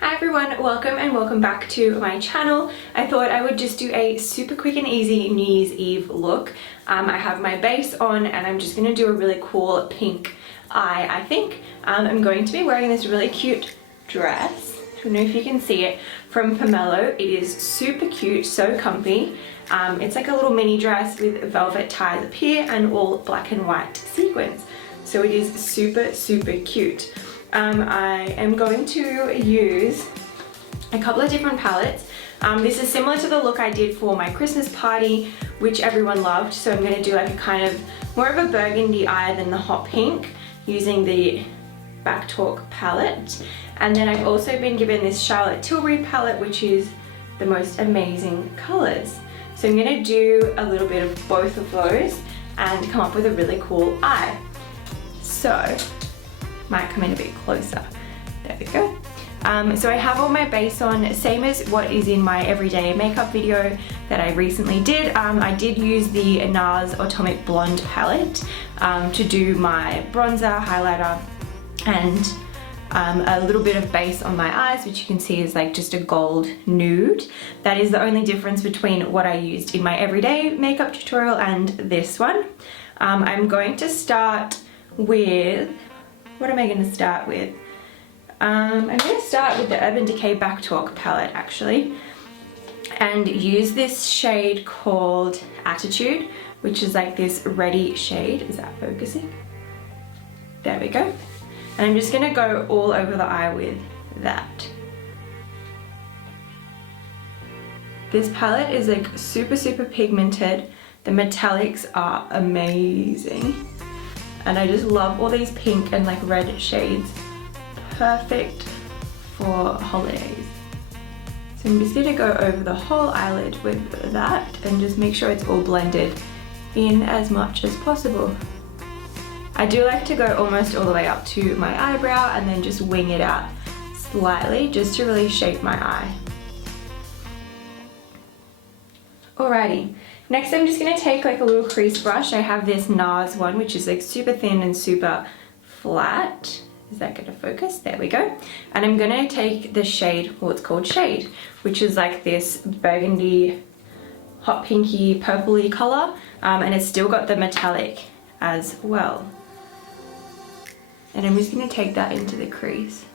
Hi everyone, welcome back to my channel. I thought I would just do a super quick and easy New Year's Eve look. I have my base on and I'm just going to do a really cool pink eye, I think. I'm going to be wearing this really cute dress. I don't know if you can see it, from Pomelo. It is super cute, so comfy. It's like a little mini dress with velvet ties up here and all black and white sequins. So it is super cute. I am going to use a couple of different palettes. This is similar to the look I did for my Christmas party, which everyone loved. So I'm going to do like a kind of more of a burgundy eye than the hot pink using the Back Talk palette. And then I've also been given this Charlotte Tilbury palette, which is the most amazing colors. So I'm going to do a little bit of both of those and come up with a really cool eye. So might come in a bit closer. There we go. So I have all my base on, same as what is in my everyday makeup video that I recently did. I did use the NARS Atomic Blonde palette to do my bronzer, highlighter, and a little bit of base on my eyes, which you can see is like just a gold nude. That is the only difference between what I used in my everyday makeup tutorial and this one. I'm going to start with, what am I going to start with? I'm going to start with the Urban Decay Back Talk palette actually, and use this shade called Attitude, which is like this reddy shade. Is that focusing? There we go. And I'm just going to go all over the eye with that. This palette is like super pigmented. The metallics are amazing. And I just love all these pink and like red shades. Perfect for holidays. So I'm just going to go over the whole eyelid with that and just make sure it's all blended in as much as possible. I do like to go almost all the way up to my eyebrow and then just wing it out slightly just to really shape my eye. Alrighty. Next I'm just going to take like a little crease brush. I have this NARS one, which is like super thin and super flat. Is that going to focus? There we go. And I'm going to take the shade, well it's called Shade, which is like this burgundy, hot pinky, purpley colour. And it's still got the metallic as well. And I'm just going to take that into the crease.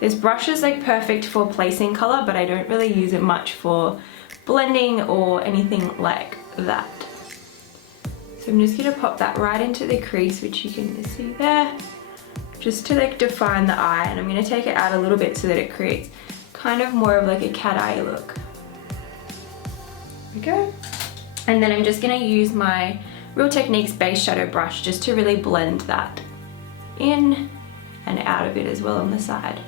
This brush is like perfect for placing colour, but I don't really use it much for blending or anything like that. So I'm just going to pop that right into the crease, which you can see there, just to like define the eye. And I'm going to take it out a little bit so that it creates kind of more of like a cat eye look. There we go. And then I'm just going to use my Real Techniques base shadow brush just to really blend that in and out of it as well on the side.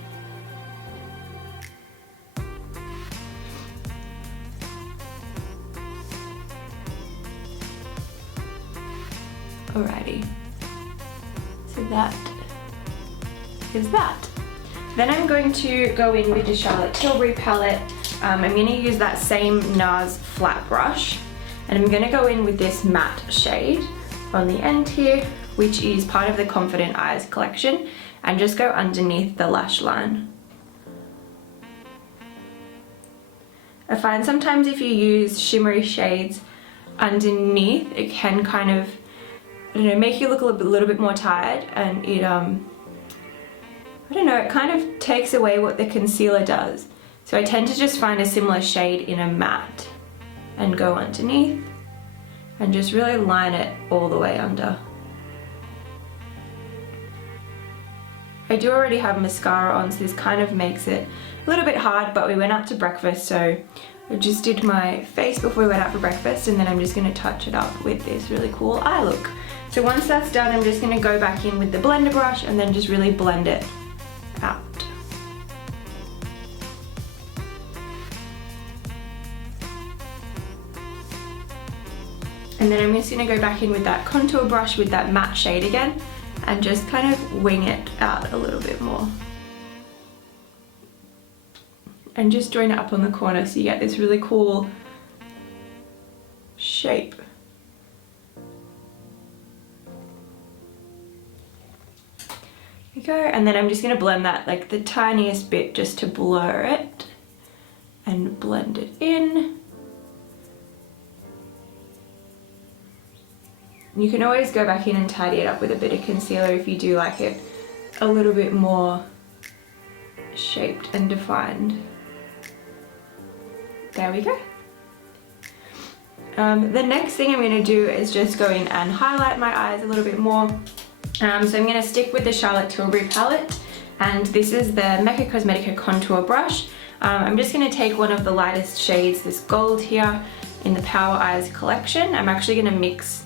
Alrighty, so that is that. Then I'm going to go in with the Charlotte Tilbury palette. I'm going to use that same NARS flat brush, and I'm going to go in with this matte shade on the end here, which is part of the Confident Eyes collection, and just go underneath the lash line. I find sometimes if you use shimmery shades underneath, it can kind of, I don't know, make you look a little bit more tired, and it, I don't know, it kind of takes away what the concealer does. So I tend to just find a similar shade in a matte and go underneath and just really line it all the way under. I do already have mascara on, so this kind of makes it a little bit hard, but we went out to breakfast, so I just did my face before we went out for breakfast, and then I'm just going to touch it up with this really cool eye look. So once that's done, I'm just going to go back in with the blender brush and then just really blend it out. And then I'm just going to go back in with that contour brush with that matte shade again and just kind of wing it out a little bit more. And just join it up on the corner so you get this really cool shape. go. And then I'm just going to blend that like the tiniest bit just to blur it and blend it in. You can always go back in and tidy it up with a bit of concealer if you do like it a little bit more shaped and defined. There we go. The next thing I'm going to do is just go in and highlight my eyes a little bit more. So I'm going to stick with the Charlotte Tilbury palette, and this is the Mecca Cosmetica contour brush. I'm just going to take one of the lightest shades, this gold here, in the Power Eyes collection. I'm actually going to mix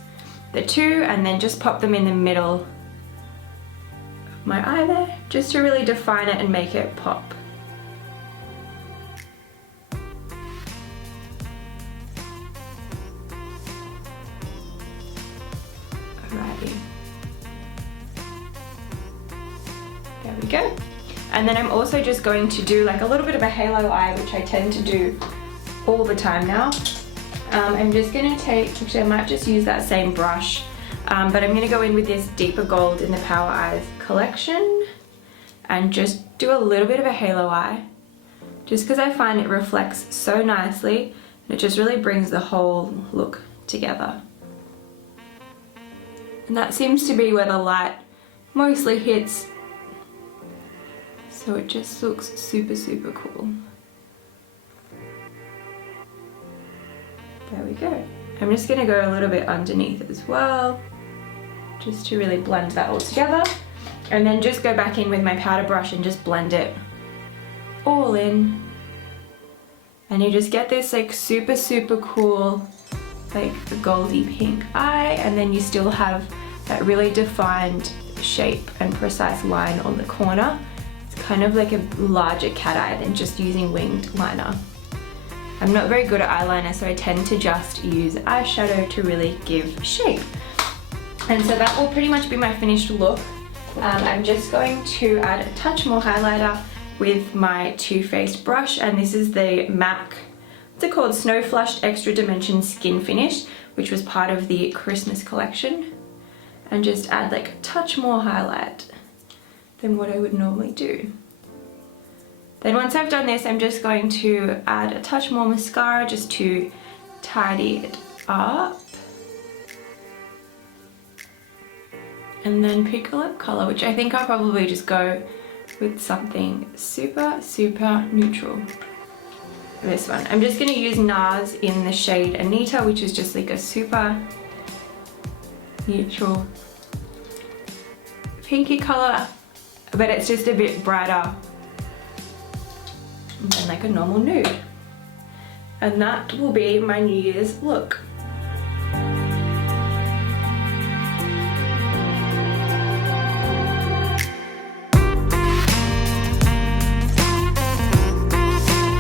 the two and then just pop them in the middle of my eye there, just to really define it and make it pop. Alrighty. There we go. And then I'm also just going to do like a little bit of a halo eye, which I tend to do all the time now. I'm just going to take, actually I might just use that same brush, but I'm going to go in with this deeper gold in the Power Eyes collection and just do a little bit of a halo eye, just because I find it reflects so nicely and it just really brings the whole look together. And that seems to be where the light mostly hits, so it just looks super, super cool. There we go. I'm just going to go a little bit underneath as well, just to really blend that all together. And then just go back in with my powder brush and just blend it all in. And you just get this like super, super cool, like a goldy pink eye, and then you still have that really defined shape and precise line on the corner. It's kind of like a larger cat eye than just using winged liner. I'm not very good at eyeliner, so I tend to just use eyeshadow to really give shape. And so that will pretty much be my finished look. I'm just going to add a touch more highlighter with my Too Faced brush, and this is the MAC, what's it called? Snow Flushed Extra Dimension Skin Finish, which was part of the Christmas collection. And just add like a touch more highlight than what I would normally do. Then once I've done this, I'm just going to add a touch more mascara just to tidy it up. And then pick a lip color, which I think I'll probably just go with something super, super neutral. This one. I'm just going to use NARS in the shade Anita, which is just like a super neutral pinky color, but it's just a bit brighter than like a normal nude. And that will be my New Year's look.